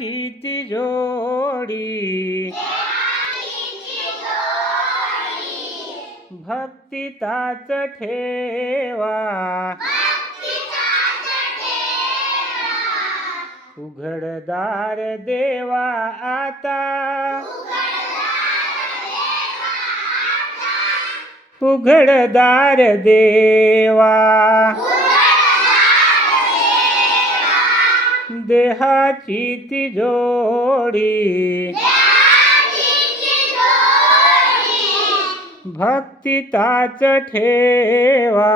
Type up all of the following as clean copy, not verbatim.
देहाची तिजोरी भक्तिताच ठेवा उघडदार देवा आता उघडदार देवा देहाची तिजोरी भक्तिताच ठेवा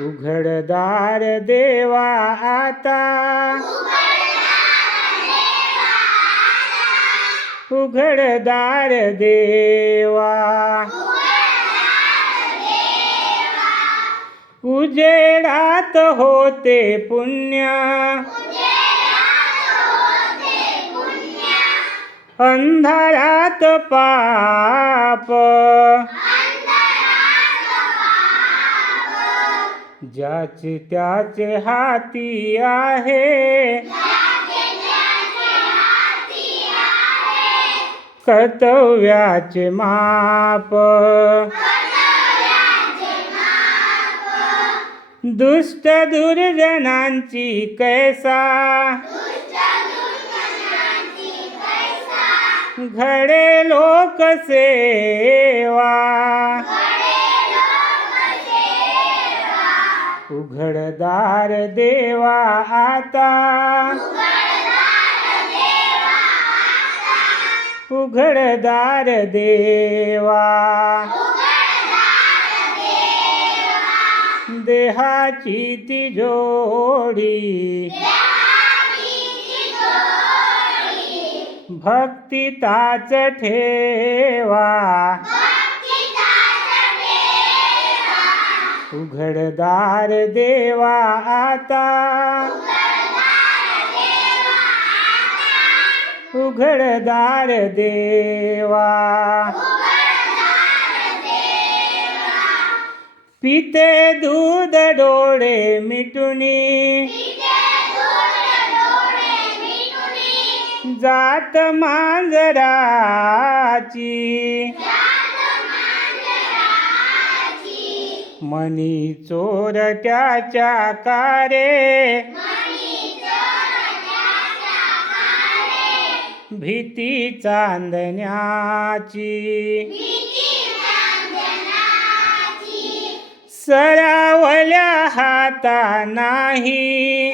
उघडदार देवा आता उघडदार देवा उजेडात होते पुण्य अंधारात पाप ज्याचे त्याचे हाती आहे कर्तव्याचे माप दुष्ट दुर्जनांची कैसा घडे लोकसेवा उघडदार देवा आता उघडदार देवा देहाची तिजोरी भक्तिताच ठेवा उघडदार देवा आता उघडदार देवा पिते दूध डोळे मिटुनी जात मांजराची मनी चोरट्याच्या कारे भीती चांदण्याची सरावल्या हाता नाही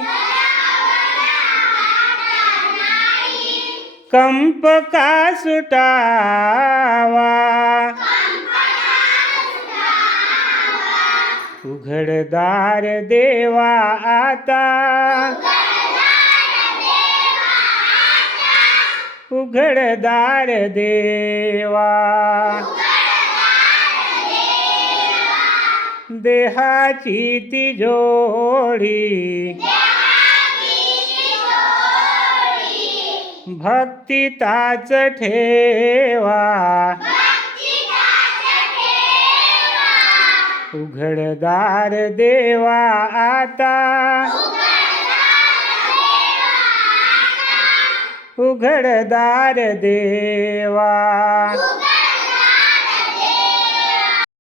कंप का सुटावा उघडदार देवा आता उघडदार देवा देहाची तिजोरी भक्तिताच ठेवा उघडदार देवा आता उघडदार देवा